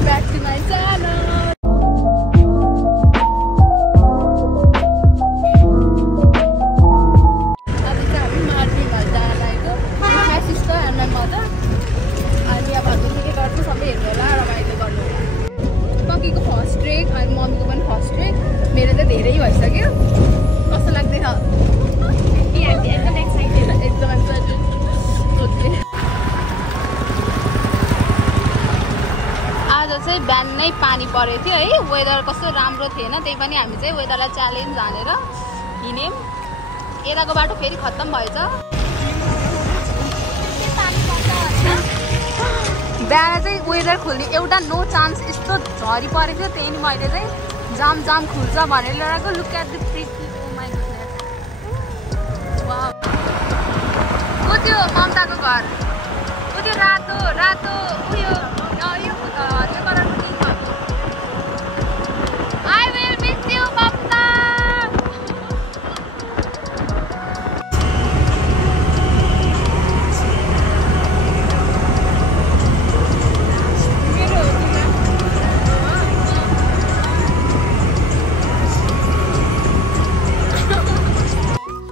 Welcome back to my channel. Abi kami marketing जान लागेको my sister and my mother. अनि अब हामीले के गर्छौं सबै हेर्नु होला रमाइलो गर्नु होला. पक्कीको फर्स्ट ट्रेक अनि मम्मीको पनि फर्स्ट ट्रेक. मेरो चाहिँ धेरै भइसक्यो. कस्तो लाग्दैछ? एकदम एक्साइटेड. एकदम एक्साइटेड. आज चाहिँ बिहान नै पानी परेको थियो है. वेदर कस्तो राम्रो थिएन. त्यही पनि हामी चाहिँ वेदरलाई च्यालेन्ज हानेर हिँड्यौं. यताको बाटो फेरि खत्तम भएछ. बिहान चाहिँ वेदर खोल्ने एउटा नो चान्स यस्तो झरी परेको थियो. त्यही नि मैले चाहिँ जाम खुल्छ भनेर लगाएको. Look at the pretty. Oh my goodness. Wow. को त्यो ममताको घर. को त्यो रातो उयो यो कलरको T shirt. I will miss you, Mamata.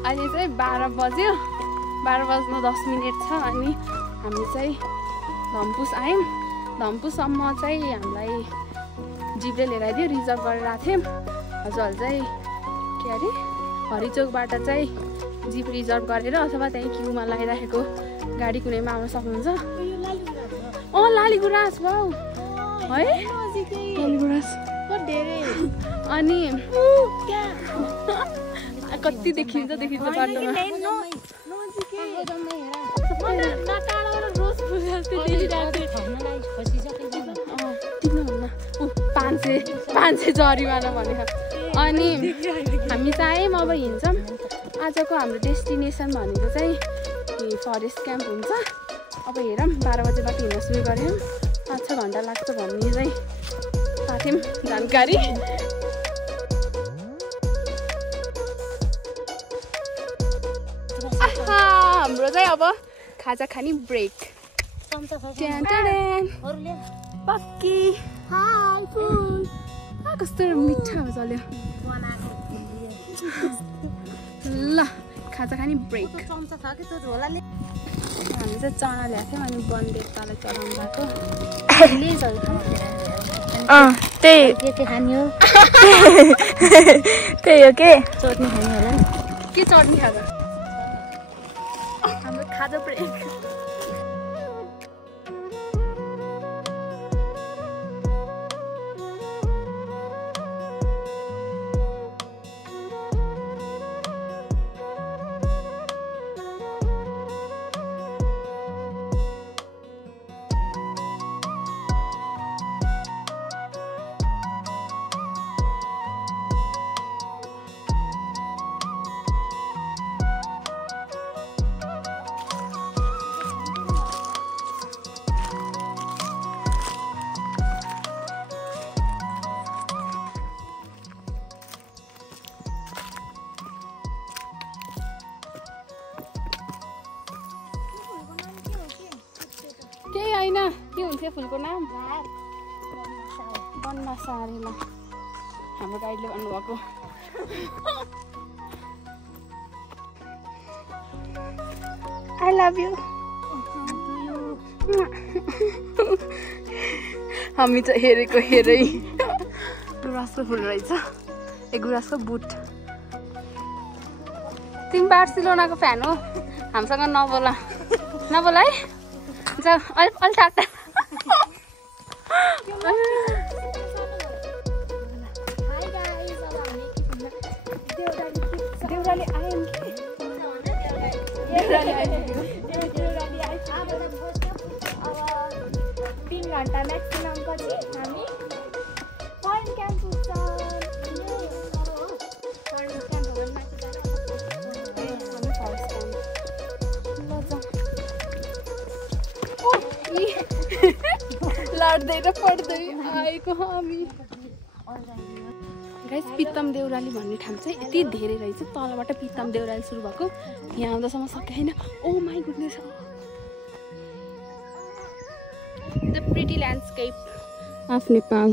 अहिले चाहिँ 12 बज्यो. 12 बज्न 10 मिनेट छ. अनि हामी चाहिँ धम्पुस आयौँ. धम्पुसम्म चाहिँ हामीलाई जिपले लिएर आइदियो. रिजर्भ गरेर आएको थियौँ. हजुर चाहिँ के अरे हरिचोकबाट चाहिँ जिप रिजर्भ गरेर अथवा त्यहीँ क्युमा लगाइराखेको गाडी कुनैमा आउन सक्नुहुन्छ. लालीगुराँस. वाउ है लालीगुराँस अनि कति देखिन्छ बाटोमा. पाँच सय जरिवाना भनेको. अनि हामी चाहिँ अब हिँड्छौँ. आजको हाम्रो डेस्टिनेसन भनेको चाहिँ फरेस्ट क्याम्प हुन्छ. अब हेरौँ 12 बजेबाट हिँड्न सुरु गऱ्यौँ. 5-6 घन्टा लाग्छ भन्ने चाहिँ पाथ्यौँ जानकारी. हाम्रो चाहिँ अब खाजा खाने ब्रेक. पक्की कस्तो मिठा हो चल्यो. ल खाजा खाने ब्रेक. हामी चाहिँ चना ल्याएको थियौँ. अनि बनदेवतालाई चढाउनु भएको. त्यही हो के चटनी खाने होला नि. के चटनी खाजा? हाम्रो खाजा ब्रेक. केही होइन. के हुन्थ्यो फुलको नाम? बन्नासारी. ल हाम्रो गाइडले भन्नुभएको. I love you. हामी चाहिँ हेरेको हेरै गुराँसको फुल रहेछ. गुराँसको बुट. तिमी बार्सिलोनाको फ्यान हो. हामीसँग नबोला है. जाऊ अलि टाढा. देउराली आयौँ कि 3 घन्टा म्याक्सिमम पछि हामी फरेस्ट क्याम्प पुग्छौँ. लड्दै र पढ्दै आएको हामी. गाइस पित्तम देउराली भन्ने ठाउँ चाहिँ यति धेरै रहेछ. तलबाट पित्तम देउराली सुरु भएको. यहाँ आउँदासम्म सके होइन. Oh my goodness. The pretty landscape. आफ्नै पाउ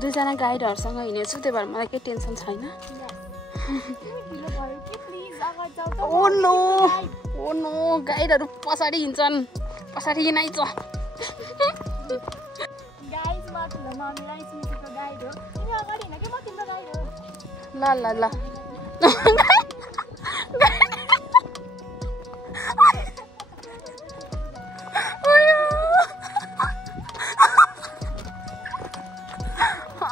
दुईजना गाइडहरूसँग हिँडेछु त्यही भएर मलाई केही टेन्सन छैन ओ नो गाइडहरू पछाडि हिँड्छन् पछाडि हिँडाइछ ल ल ल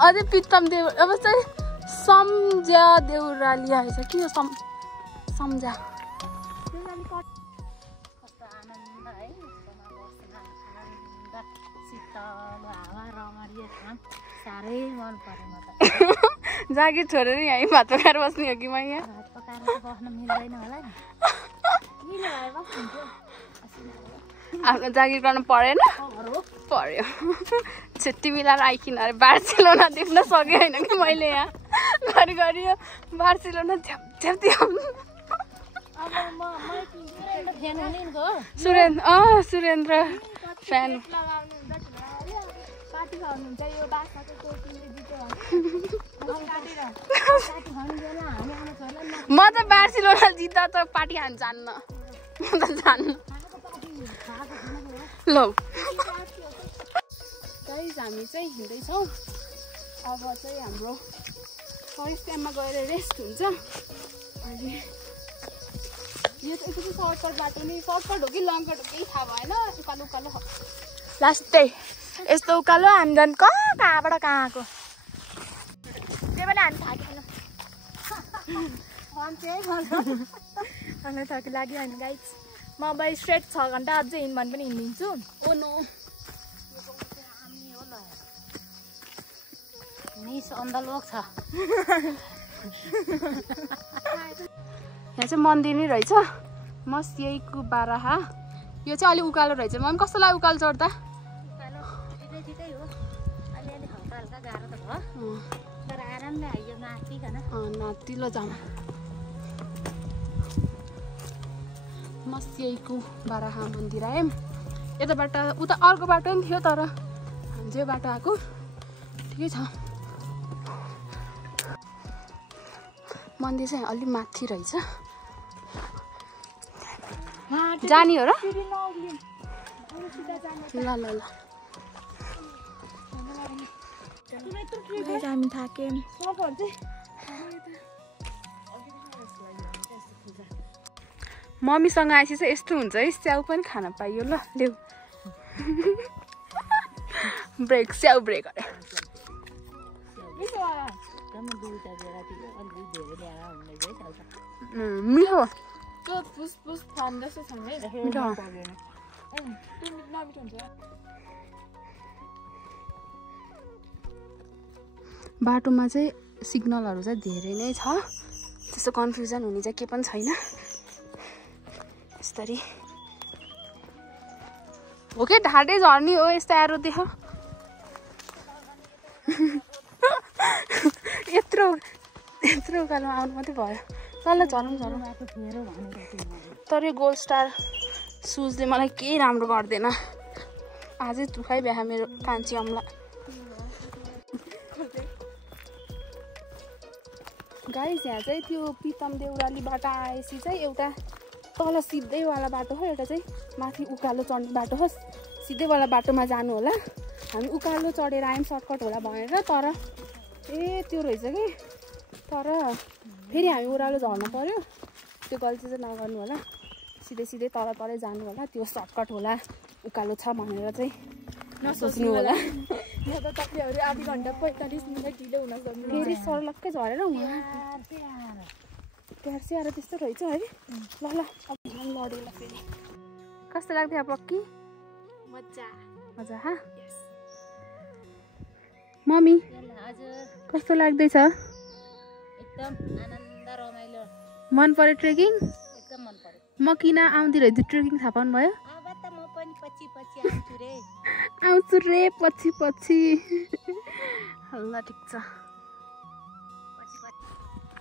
अझै पित्तम देव अब चाहिँ सम्झा देउराली आएछ किन सम्झा जागिर छोडेर यहीँ भात पकाएर बस्ने हो कि म यहाँ आफ्नो जागिर गर्न परेन पर्यो छुट्टी मिलाएर आइकिन अरे बार्सिलोना देख्न सकेँ होइन कि मैले यहाँ घरि यो बार्सिलोना झ्याप्थ्यो सुरेन्द्र फ्यान म त बार्सिलोना जित्दा त पार्टी खान जान्न म त जान्न ल गाइस हामी चाहिँ हिँड्दैछौँ अब चाहिँ हाम्रो फरेस्ट क्याम्पमा गएर रेस्ट हुन्छ अनि यो चाहिँ एकचोटि सर्टकट बाटो नि सर्टकट हो कि लङकट हो केही थाहा भएन उकालो उकालो लास्टै यस्तो उकालो हामी झन् कहाँबाट कहाँ आएको त्यही पनि हामी थाकेन मलाई थकी लाग्यो होइन गाइस म अब स्ट्रेट 6 घन्टा अझै हिँड भने पनि हिँडिदिन्छु ओ नो मिस अन्धलोक छ यहाँ चाहिँ मन्दिर नै रहेछ मस्यैको बाराहा यो चाहिँ अलिक उकालो रहेछ म पनि कस्तो लाग्यो उकालो चढ्दा ठिकै हो अलिअलि हल्का हल्का गाह्रो त भयो तर आरामले आइयो नाचिकन नातिलो जाम मस्यैको बाराहा मन्दिर आयौँ यताबाट उता अर्को बाटो पनि थियो तर हामी चाहिँ यो बाटो आएको ठिकै छ मन्दिर चाहिँ अलि माथि रहेछ जाने हो र ल ल ल हामी थाक्यौँ मम्मीसँग आएपछि चाहिँ यस्तो हुन्छ है स्याउ पनि खान पाइयो ल देऊ ब्रेक स्याउ ब्रेक अरे मिठो बाटोमा चाहिँ सिग्नलहरू चाहिँ धेरै नै छ त्यस्तो कन्फ्युजन हुने चाहिँ के पनि छैन यसरी हो कि ढाडै झर्ने हो यस्तो एरो देख यत्रो उकालो आउनु मात्रै भयो ल झरौँ तर यो गोल्ड स्टार सुजले मलाई केही राम्रो गर्दैन आजै दुखाइ भ्या मेरो कान्छी अम्ला गाइस यहाँ चाहिँ त्यो पितम देउरालीबाट आएपछि चाहिँ एउटा तल सिधैवाला बाटो हो एउटा चाहिँ माथि उकालो चढ्ने बाटो हो सिधैवाला बाटोमा जानु होला हामी उकालो चढेर आयौँ सर्टकट होला भनेर तर त्यो रहेछ कि तर फेरि हामी ओह्रालो झर्नु पर्यो त्यो गल्ती चाहिँ नगर्नु होला सिधै तलै जानु होला त्यो सर्टकट होला उकालो छ भनेर चाहिँ नसोच्नु होला म त तपाईँहरू आधी घन्टा 45 मिनट ढिलो हुन सक्नु फेरि सर्लक्कै झरेर त्यहाँ आएर त्यस्तो रहेछ है ल अब लडेला फेरि कस्तो लाग्थ्यो पक्की मजा हा मम्मी कस्तो लाग्दैछ एकदम आनन्द रमाइलो मन पर्यो ट्रेकिङ म किन आउँदै रहेछु ट्रेकिङ थाहा पाउनुभयो आउँछु रे पछि पछि ल ठिक छ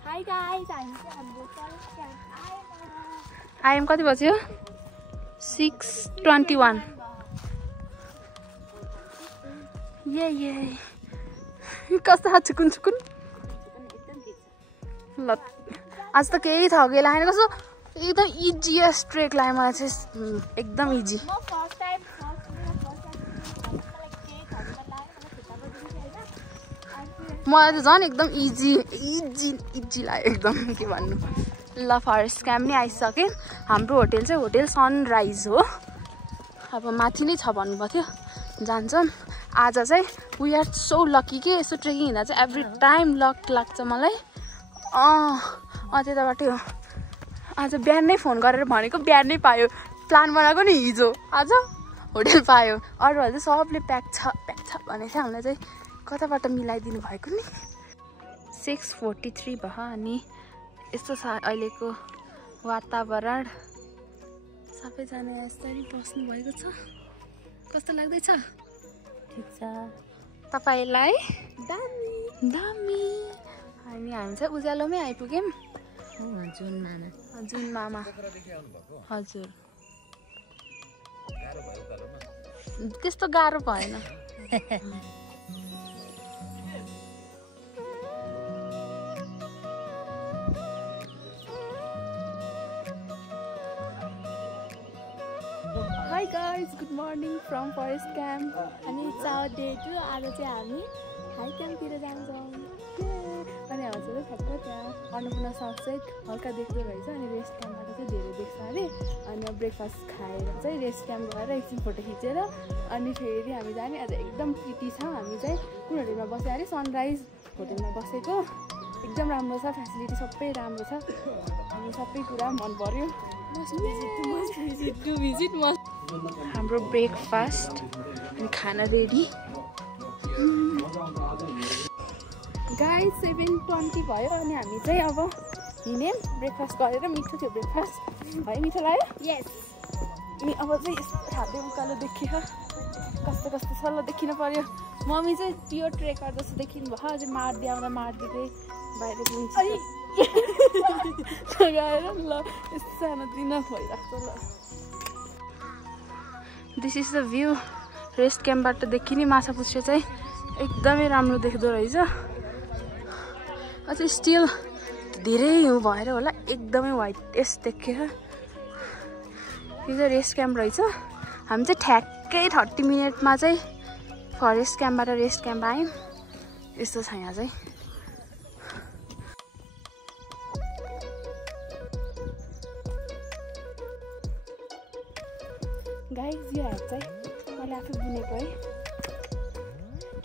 हाई गाइस हामी चाहिँ हाम्रो आइएम कति बज्यो 6:21 ये कस्तो छ चुकुन चुकुन ल आज त केही थके लागेन कस्तो एकदम इजिएस्ट ट्रेक लाग्यो मलाई चाहिँ एकदम इजी मलाई त झन् एकदम इजी लाग्यो एकदम के भन्नु ल फरेस्ट क्याम्प नि आइसक्यो हाम्रो होटेल चाहिँ होटेल सनराइज हो अब माथि नै छ भन्नुभएको थियो जान्छौँ आज चाहिँ वी आर सो लकी के यसो ट्रेकिङ हिँड्दा चाहिँ एभ्री टाइम लक लाग्छ मलाई त्यताबाट हो आज बिहान नै फोन गरेर भनेको बिहान नै पायो प्लान बनाएको नि हिजो आज होटेल पायो अरूहरूले चाहिँ सबले प्याक छ भनेको थियो हामीलाई चाहिँ कताबाट मिलाइदिनु भएको नि 6:43 भयो अनि यस्तो छ अहिलेको वातावरण सबैजना यसरी बस्नु भएको छ कस्तो लाग्दैछ ठिक छ तपाईलाई दामी अनि हामी चाहिँ उज्यालोमै आइपुग्यौँ जुन मामा हजुर त्यस्तो गाह्रो भएन Hi guys, good morning from forest camp. And it's our day 2. आज चाहिँ हामी हाइक क्याम्पतिर जान्छौँ अनि हजुर ठ्याक्क त्यहाँ अन्नपूर्ण सनसेट हल्का देख्दो रहेछ अनि रेस्ट क्याम्पबाट चाहिँ धेरै देख्छ अरे अनि ब्रेकफास्ट खाएर चाहिँ रेस्ट क्याम्प गएर एकछिन फोटो खिचेर अनि फेरि हामी जाने आज एकदम प्रिटी छ हामी चाहिँ कुन होटेलमा बस्यो अरे सनराइज होटेलमा बसेको एकदम राम्रो छ फेसिलिटी सबै राम्रो छ अनि सबै कुरा मन पर्यो हाम्रो ब्रेकफास्ट अनि खाना रेडी गाइस 7:20 भयो अनि हामी चाहिँ अब हिँड्यौँ ब्रेकफास्ट गरेर मिठो थियो ब्रेकफास्ट है मिठो लाग्यो यस अनि अब चाहिँ यस्तो खाँदै उकालो देखियो कस्तो छ ल देखिन पर्यो मम्मी चाहिँ प्योर ट्रेकर जस्तो देखिनु भयो अझै मार्दै आउँदा मार्दै बाहिर पुग्छ गएर ल यस्तो सानोतिनो भइरहेको छ ल this is the view rest क्याम्पबाट देखिने माछापुच्छ्रे चाहिँ एकदमै राम्रो देख्दो रहेछ अझै स्टिल धेरै हिउँ भएर होला एकदमै व्हाइटेस्ट देखेर यो चाहिँ रेस्ट क्याम्प रहेछ हामी चाहिँ ठ्याक्कै 30 मिनटमा चाहिँ फरेस्ट क्याम्पबाट रेस्ट क्याम्प आयौँ यस्तो छ यहाँ चाहिँ गाइस यो हात चाहिँ मैले आफै बुनेको है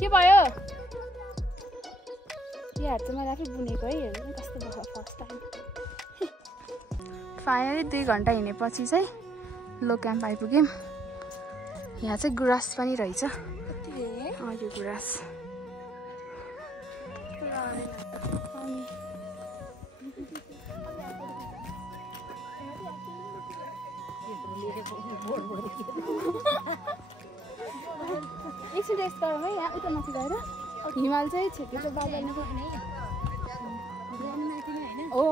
के भयो यो हात चाहिँ मैले आफै बुनेको है हेर्नु कस्तो भयो फर्स्ट टाइम फाइनली 2 घन्टा हिँडेपछि चाहिँ लो क्याम्प आइपुग्यौँ यहाँ चाहिँ गुराँस पनि रहेछ यो गुराँस एकछिन रेस्ट गरौँ है यहाँ उता माथि गएर हिमाल चाहिँ छेकेको बाजारमा हो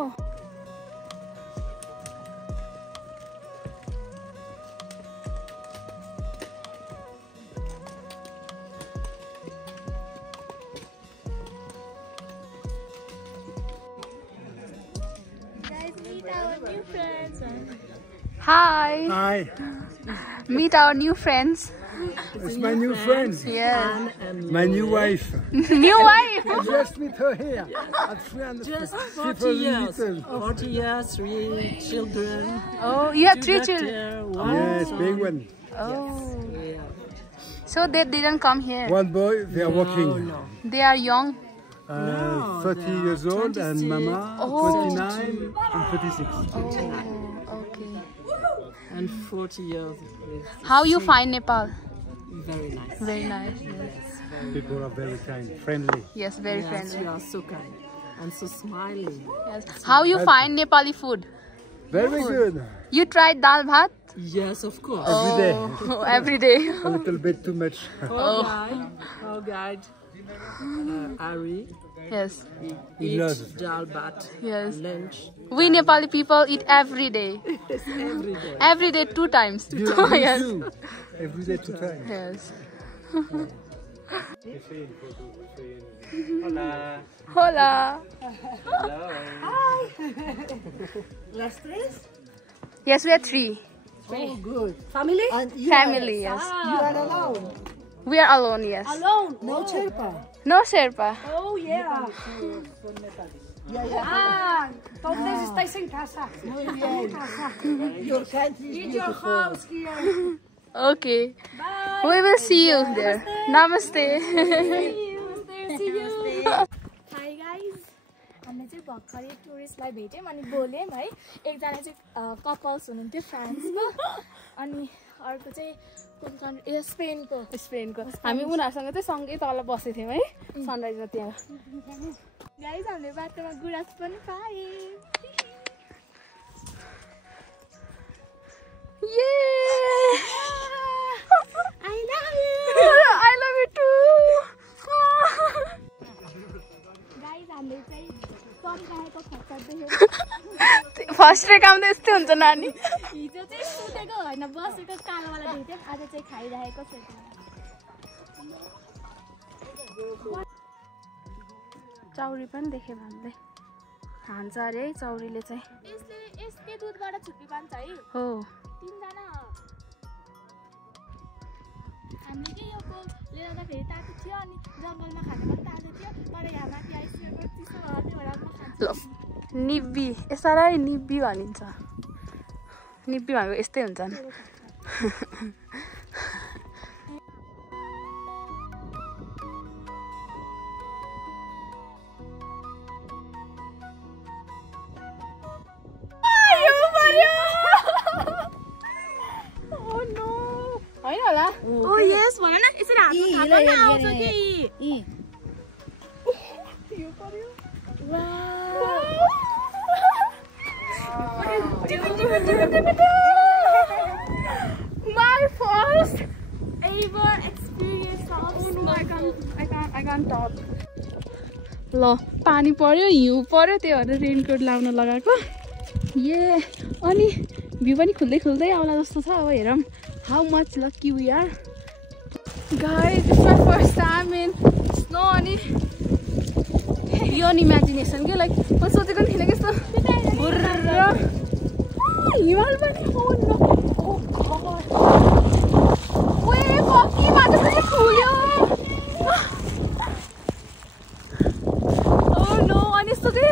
Hi. Hi. Meet our new friends. It's my new friend. Yeah. My new wife. New wife? I just meet her here. At 300. Just 40 years. 40 years, 3 children. Oh, you have 3 children? Yes, big one. Oh. So they didn't come here? One boy, they are working. No. They are young? 30 years old 26. and Mama 29 and 36. Oh, okay. And 40 years. How you find Nepal? Very nice. Very nice. Yes, very People are very kind, friendly. Yes, very Yes, friendly. you are so kind and so smiling. Yes. How you find Nepali food? Very good. You tried dal bhat? Yes, of course. Every day. Oh, every day. A little bit too much. Our guide, Ari, Yes. He eat loves. dal bhat, Yes. lunch, We Nepali people eat every day. every day. Every day 2 times. You Yes. too. Every day 2 times. Yes. Hola. Hola. Last tres? Yes, we are 3. Oh, good. Family? And you Family, yes. You are alone? We are alone, yes. Alone? No Sherpa? No Sherpa. Oh, yeah. Ah, entonces estáis en casa. Muy bien. Your country is beautiful. Your house here. Okay. We will see you there. Namaste. See you. Hi guys हामीले चाहिँ भर्खरै टुरिस्टलाई भेट्यौँ अनि बोल्यौँ है एकजना चाहिँ couples हुनुहुन्थ्यो फ्रान्सको अनि अर्को चाहिँ कुन कन्ट्री स्पेनको हामी उनीहरूसँग चाहिँ सँगै तल बसेको थियौँ है सनराइजमा त्यहाँ गाइज हामीले बाटोमा गुराँस पनि पायौँ I love you too. Guys हामीले चाहिँ परिरहेको खर्च देख्यौँ फर्स्ट ट्रेक आउँदा यस्तै हुन्छ नानी हिजो चाहिँ सुतेको होइन बसेको कालोवाला देख्यौँ आज चाहिँ खाइरहेको छ चौरी पनि देख्यौँ हामीले खान्छ अरे है चौरीले चाहिँ यसले दुधबाट छुट्टी पान्छ है हो 3 जना हामीले चाहिँ यो लिएर जाँदाखेरि तातो थियो अनि जङ्गलमा खानु पनि तातो थियो तर यहाँ माथि आइसकेको चिसो भयो होला म खान्छु ल निब्बी यसलाई निब्बी भनिन्छ निब्बी भनेको यस्तै हुन्छन् Oh yes, भन न यसरी हातमा थाप्न आउँछ कि यो पर्यो My first ever experience of I can't talk. ल पानी पर्यो हिउँ पर्यो त्यही भएर रेनकोट लाउन लगाएको ये अनि भ्यू पनि खुल्दै खुल्दै आउला जस्तो छ अब हेरौँ how much lucky we are guys this is my first time in snow अनि beyond imagination के लाइक म सोचेको नि थिएन कि यस्तो बुर्र हिमाल पनि हो न ओए कति बाटो पनि फुल्यो ओ नो अनि यस्तो के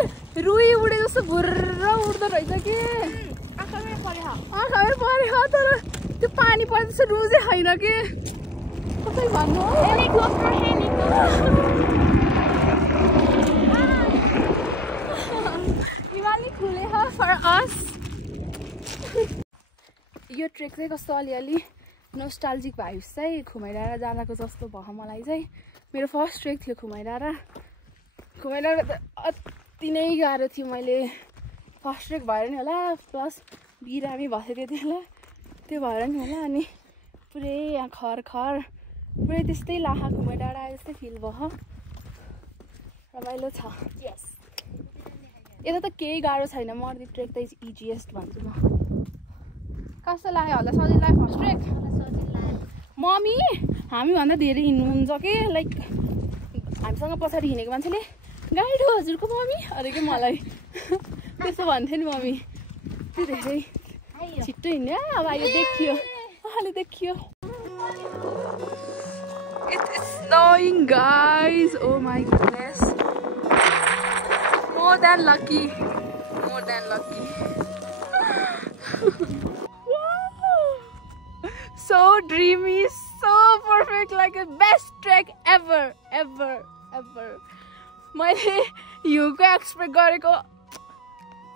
रुई उडे जस्तो बुर्र उड्दो रहेछ कि आँखामै पर्यो आँखामै पर्यो तर त्यो पानी पर्दा चाहिँ रुजै छैन कि कसै भन्नु हिमाली खुले फर अस यो ट्रेक चाहिँ कस्तो अलिअलि नोस्टाल्जिक भाइब्स चाहिँ खुमाइडाँडा जाँदाको जस्तो भयो मलाई चाहिँ मेरो फर्स्ट ट्रेक थियो खुमाइडाँडा त अति नै गाह्रो थियो मैले फर्स्ट ट्रेक भएर नि होला प्लस बिरामी भएको थियो त्यति बेला त्यो भएर नि होला अनि पुरै यहाँ खर पुरै त्यस्तै लाखा खुमाइडाँडा जस्तै फिल भयो रमाइलो छ यस यता त केही गाह्रो छैन मर्दी ट्रेक त इज इजिएस्ट भन्छु म कस्तो लाग्यो होला सजिलो लाग्यो फर्स्ट ट्रेक मम्मी हामीभन्दा धेरै हिँड्नुहुन्छ कि लाइक हामीसँग पछाडि हिँडेको मान्छेले गाइड हो हजुरको मम्मी अरे कि मलाई त्यस्तो भन्थ्यो नि मम्मी त्यो धेरै छिट्टो हिँड्यो अब यो देखियो अहिले देखियो It's snowing guys oh my goodness more than lucky so dreamy so perfect like a best trek ever मैले हिउँको एक्सपेक्ट गरेको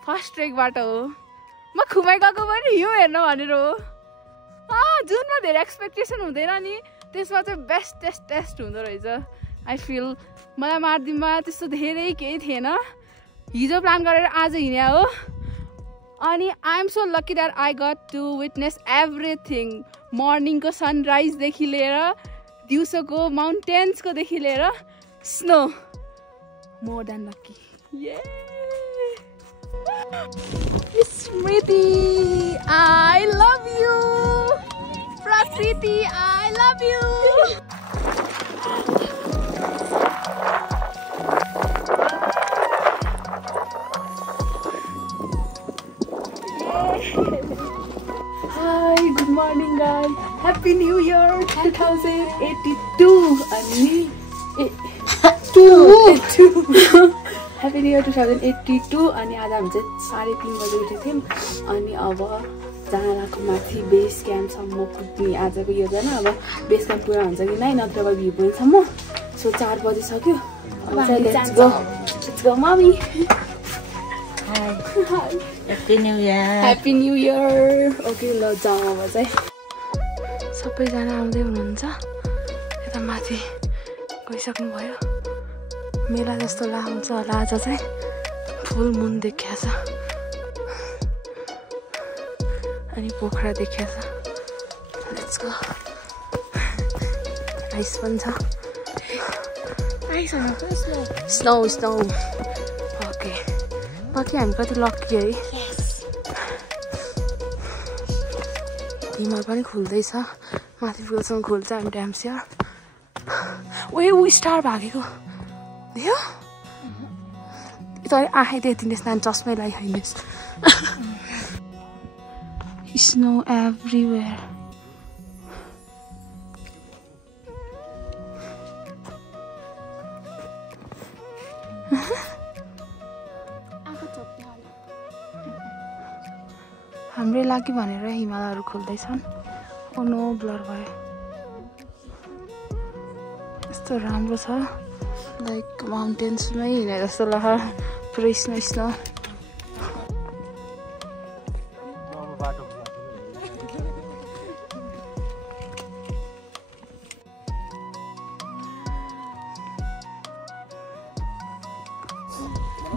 फर्स्ट ट्रेकबाट हो म खुमाइ गएको पनि हिउँ हेर्न भनेर हो जुनमा धेरै एक्सपेक्टेसन हुँदैन नि त्यसमा चाहिँ बेस्ट टेस्ट हुँदो रहेछ आई फिल मलाई मार्दिममा त्यस्तो धेरै केही थिएन हिजो प्लान गरेर आज हिँड्या हो अनि I am so lucky that I got to witness everything मर्निङको सनराइजदेखि लिएर दिउँसोको माउन्टेन्सकोदेखि लिएर snow more than lucky Smriti I love you Prakriti I love you Hi, good morning guys. Happy New Year 2082. अनि 82. Happy New Year 2082. अनि आज हामी चाहिँ 3:30 बजे उठेको थियौँ अनि अब जाँदाको माथि बेस क्याम्पसम्म पुग्ने आजको योजना अब बेस क्याम्प पुरा हुन्छ कि नै नत्र भ्यू पोइन्टसम्म सो 4 बजिसक्यो let's go mummy Happy New Year. Happy New Year. Okay, ल जाउँ अब चाहिँ सबैजना आउँदै हुनुहुन्छ यता माथि गइसक्नु भयो मेला जस्तो लाग्छ होला आज चाहिँ फुल मुन देखिया छ अनि पोखरा देखिया छ लेट्स गो आइस पनि छ आइस स्नो स्नो ओके बाँकी हामी कति लकी है हिमाल पनि खुल्दैछ माथि पुगेसम्म खुल्छ हामी ड्याम स्यार ऊ स्टार भागेको देख्यो तै आँखै देखिदिनुहोस् न चस्मै लगाइहाल्नुहोस् स्नो एभ्रिवेयर हाम्रै लागि भनेर हिमालहरू खुल्दैछन् ओ नो ब्लर भयो यस्तो राम्रो छ लाइक माउन्टेन्समै हिँडे जस्तो लाग्छ पुरै स्नो स्नो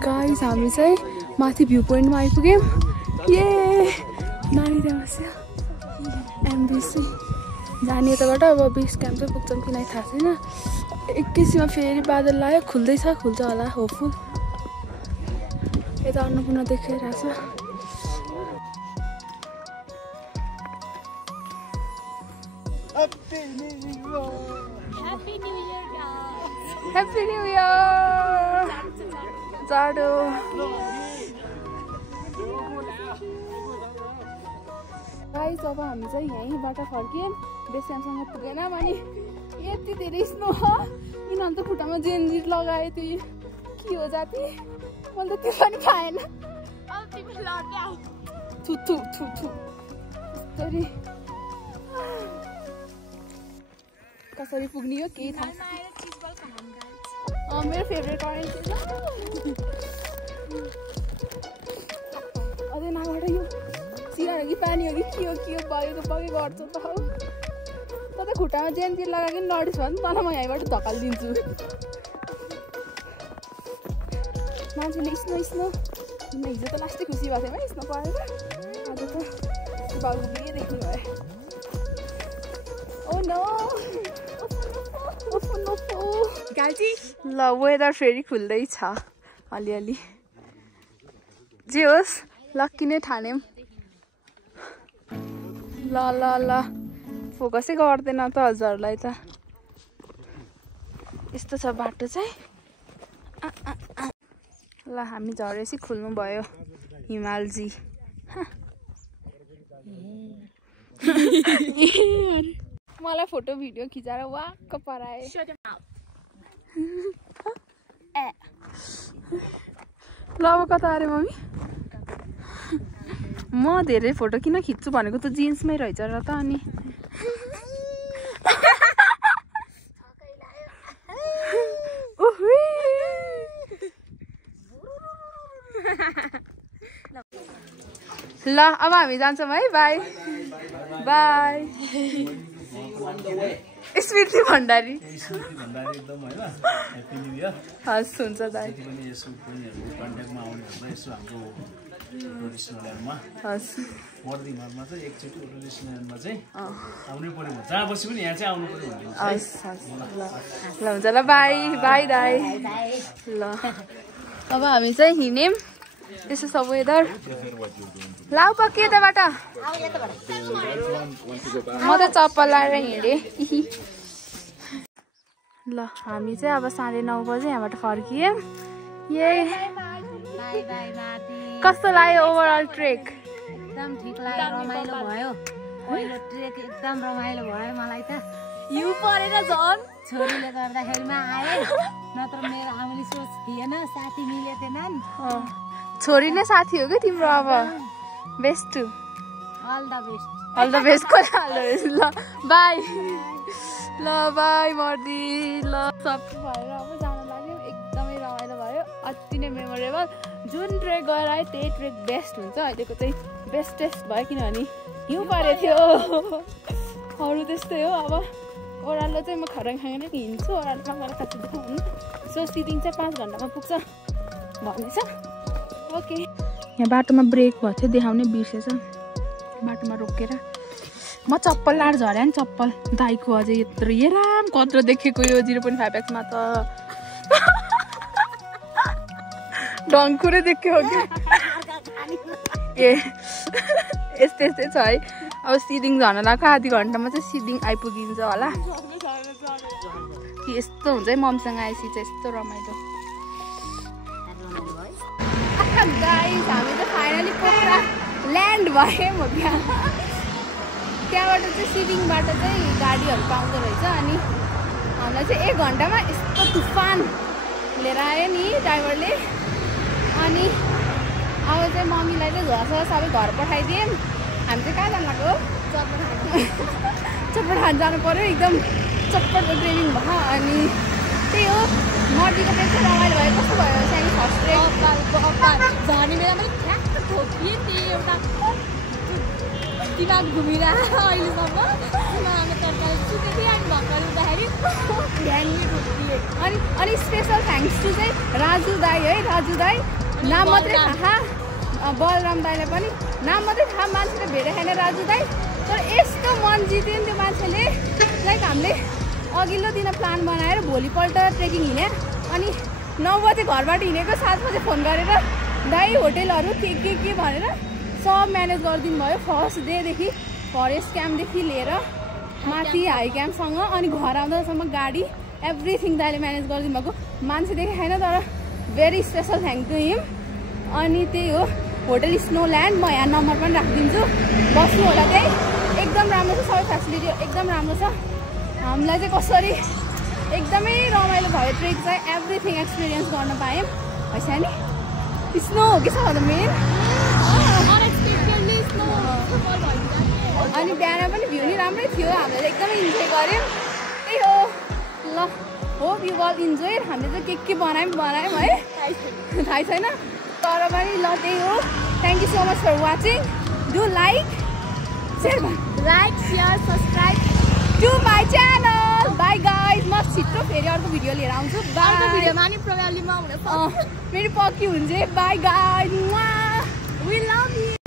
गाइस हामी चाहिँ माथि भ्यू पोइन्टमा आइपुग्यौँ ये नानी त्यहाँ बस्यो एमबिसी जाने यताबाट अब बेस क्याम्प चाहिँ पुग्छौँ कि नै थाहा छैन एकैछिनमा फेरि बादल लाग्यो खुल्दैछ खुल्छ होला होपफुल यता अन्नपूर्ण देखिरहेछ Happy New Year जाडो गाइस अब हामी चाहिँ यहीँबाट फर्कियौँ बेस क्याम्पसम्म पुगेनौँ अनि यति धेरै स्नो किनभने त खुट्टामा जेन्जिर लगायो त्यो के हो जाति मैले त त्यो पनि खाएन थु थु थु थु यसरी कसरी पुग्ने हो केही थाहा मेरो फेभरेट अरेन्ज अझै नबाट यो सिरा हो कि पानी हो कि के हो बगेको बगे गर्छ त हौ त खुट्टामा जेन्जिर लगाएको नि लडिस् भने तल म यहीँबाट धकालिदिन्छु मान्छेले स्नो स्नो हिजो त लास्टै खुसी भएको थियो स्नो परेर आज त बाबु के देख्नु भयो ओ नो ल वेदर फेरि खुल्दैछ अलिअलि जे होस् लक्की नै ठान्यौँ ल ल ल फोकसै गर्दैन त हजुरहरूलाई त यस्तो छ बाटो चाहिँ ल हामी झरेपछि खुल्नु भयो हिमालजी मलाई फोटो भिडियो खिचाएर वाक्क पराए ल अब कता अरे मम्मी म धेरै फोटो किन खिच्छु भनेको त जिन्समै रहेछ र त अनि ल अब हामी जान्छौँ है बाई बाई स्मृति भण्डारी एकदम हैन ह्यापी न्यू इयर हस् हुन्छ दाइ पनि यसो कुनैहरु कन्ट्याक्टमा आउने भन्छ यसो हाम्रो ट्रेडिसनल ल्यान्डमा हस् मर्दी घरमा चाहिँ एकचोटि ट्रेडिसनल ल्यान्डमा चाहिँ आउनै पर्यो भन्छ जहाँ बसे पनि यहाँ चाहिँ आउनु पर्यो भन्नुहुन्छ हस् हस् ल हुन्छ ल बाई बाई दाई ल अब हामी चाहिँ हिँड्यौँ त्यसो छ वेदर लाउ पक्यो यताबाट म त चप्पल लाएर हिँडेँ ल हामी चाहिँ अब 9:30 बजे यहाँबाट फर्कियौँ यही कस्तो लाग्यो ओभरअल ट्रेक एकदम ठिक लाग्यो रमाइलो भयो पहिलो ट्रेक एकदम रमाइलो भयो मलाई त हिउँ परेर झन् छोरीले गर्दाखेरिमा आए नत्र मेरो आउने सोच थिएन साथी मिले थिएनन् छोरी नै साथी हो कि तिम्रो अब best all the best all the best को अल द बेस्ट ल बाई ल बाई मर्दी ल सब भएर अब जान लाग्यो एकदमै रमाइलो भयो अति नै मेमोरेबल जुन ट्रेक गएर आयो त्यही ट्रेक बेस्ट हुन्छ अहिलेको चाहिँ बेस्टेस्ट भयो किनभने हिउँ परेको थियो अरू त्यस्तै हो अब ओह्रालो चाहिँ म खरङखाङ नै हिँड्छु ओह्रालोमा मलाई कति दुःख हुनु सो सिटिङ चाहिँ 5 घन्टामा पुग्छ भनेछ ओके यहाँ बाटोमा ब्रेक भएको थियो देखाउनै बिर्सेछ बाटोमा रोकेर म चप्पल लाएर झरेँ नि चप्पल दाइको अझै यत्रो राम कत्रो देखेको यो 0.5x त डङ्कुरै देख्यो कि ए यस्तै यस्तै छ है अब सिदिङ झर्न लाग्यो आधी घन्टामा चाहिँ सिदिङ आइपुगिन्छ होला यस्तो हुन्छ है मम्मीसँग आएपछि चाहिँ यस्तो रमाइलो गाइस हामी त फाइनली पोखरा ल्यान्ड भयौँ हो त्यहाँबाट चाहिँ सिदिङबाट चाहिँ गाडीहरू पाउँदो रहेछ अनि हामीलाई चाहिँ 1 घन्टामा यस्तो तुफान लिएर आयो नि ड्राइभरले अनि अब चाहिँ मम्मीलाई चाहिँ घरसँग सबै घर पठाइदिएँ हामी चाहिँ कहाँ जानु लाग्यो चप्पल खान जानु पऱ्यो एकदम चप्पलको क्रेभिङ भयो अनि त्यही हो मर्जीको ट्रेक चाहिँ रमाइलो भयो कस्तो भयो सानो फर्स्ट ट्रेक झर्ने बेला मैले ठ्याक्क ठोकिएँ त्यही एउटा दिमाग घुमिरहेको अहिलेसम्म हाम्रो तरकारी सुतेको थियो अनि भर्खर उठ्दाखेरि ध्यानले ठोकिएँ अनि स्पेसल थ्याङ्क्स टु चाहिँ राजु दाई है राजु दाई नाम मात्रै थाहा बलराम दाईलाई पनि नाम मात्रै थाहा मान्छेले भेटेको छैन राजु दाई तर यस्तो मन जित्यो नि त्यो मान्छेले लाइक हामीले अघिल्लो दिन प्लान बनाएर भोलिपल्ट ट्रेकिङ हिँड्यो अनि 9 बजे घरबाट हिँडेको 7 बजे फोन गरेर दाई होटेलहरू के भनेर सब म्यानेज गरिदिनु भयो फर्स्ट डेदेखि फरेस्ट क्याम्पदेखि लिएर माथि हाई क्याम्पसँग अनि घर आउँदासम्म गाडी एभ्रिथिङ दाइले म्यानेज गरिदिनु भएको मान्छे देखेको छैन तर भेरी स्पेसल थ्याङ्क टु हिम अनि त्यही हो होटल स्नोल्यान्ड म यहाँ नम्बर पनि राखिदिन्छु बस्नु होला त्यही एकदम राम्रो छ सबै फेसिलिटी एकदम राम्रो छ हामीलाई चाहिँ कसरी एकदमै रमाइलो भयो ट्रेक चाहिँ एभ्रिथिङ एक्सपिरियन्स गर्न पायौँ हैन नि स्नो हो कि छ त मेन अनि बिहान पनि भ्यू नि राम्रै थियो हामीले एकदमै इन्जोय गऱ्यौँ त्यही हो ल होप यु अल इन्जोय हामीले चाहिँ के बनायौँ है थाहै छैन तर पनि ल त्यही हो thank you so much for watching do like share subscribe to my channel bye guys म छिटो फेरि अर्को भिडियो लिएर आउँछु अर्को भिडियोमा नि प्रोग्राममा हुने फेरि पक्की हुन्छ bye guys we love you